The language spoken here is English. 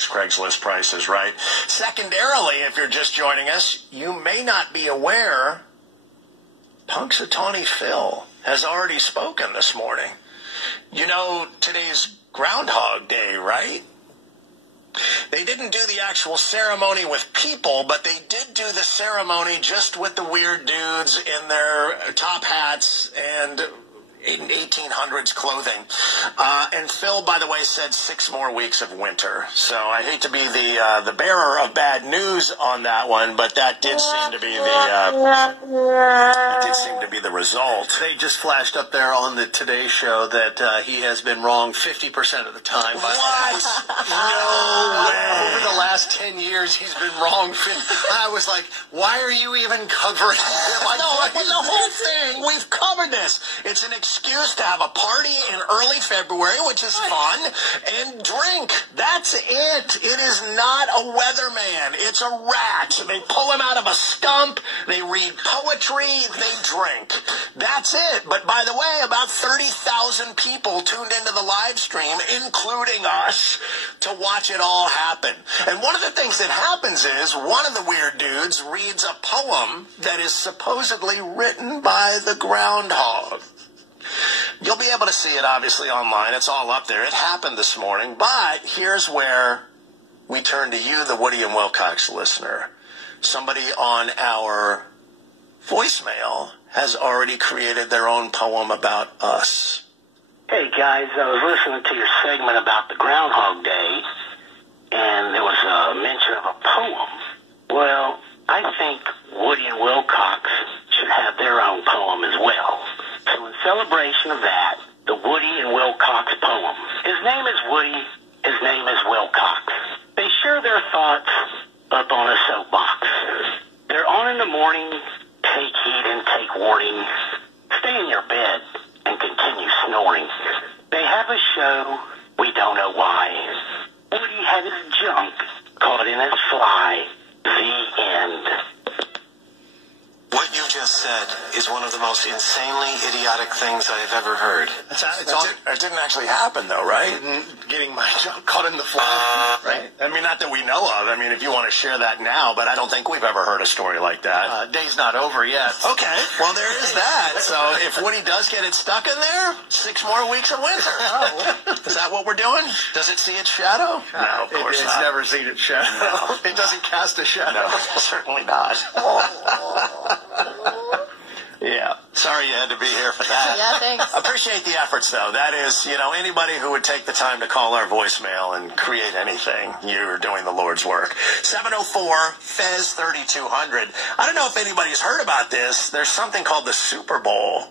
listings, Craigslist prices, right? Secondarily, if you're just joining us, you may not be aware Punxsutawney Phil has already spoken this morning. You know, today's Groundhog Day, right? They didn't do the actual ceremony with people, but they did do the ceremony just with the weird dudes in their top hats and in 1800s clothing. And Phil, by the way, said 6 more weeks of winter. So I hate to be the bearer of bad news on that one, but that did seem to be the result. They just flashed up there on the Today Show that he has been wrong 50% of the time. What? No way. Over the last 10 years, he's been wrong. I was like, why are you even covering it? Like, no, the whole thing, we've covered this. It's an excuse to have a party in early February, which is fun, and drink. That's it. It is not a weatherman. It's a rat. They pull him out of a stump. They read poetry. They drink. That's it. But by the way, about 30,000 people tuned into the live stream, including us, to watch it all happen. And one of the things that happens is one of the weird dudes reads a poem that is supposedly written by the groundhog. You'll be able to see it, obviously, online. It's all up there. It happened this morning. But here's where we turn to you, the Woody and Wilcox listener. Somebody on our voicemail has already created their own poem about us. Hey, guys, I was listening to your segment about the Groundhog Day, and there was a mention of a poem. Well, I think Woody and Wilcox should have their own poem as well. So in celebration of that, the Woody and Wilcox poem. His name is Woody. His name is Wilcox. They share their thoughts up on a soapbox. They're on in the morning. Take heed and take warning. Stay in your bed and continue snoring. They have a show. We don't know why. Woody had his junk caught in his fly. The end. What you just said is one of the most insanely idiotic things I have ever heard. It didn't actually happen, though, right? Getting my junk caught in the fly, right? I mean, not that we know of. I mean, if you want to share that now, but I don't think we've ever heard a story like that. Day's not over yet. Okay, well, there is that. So if Woody does get it stuck in there, 6 more weeks of winter. Oh. Is that what we're doing? Does it see its shadow? No, of course not. It's never seen its shadow. No. It doesn't cast a shadow. No, certainly not. Yeah. Sorry you had to be here for that. Yeah, thanks. Appreciate the efforts, though. That is, anybody who would take the time to call our voicemail and create anything, you're doing the Lord's work. 704-FEZ-3200. I don't know if anybody's heard about this. There's something called the Super Bowl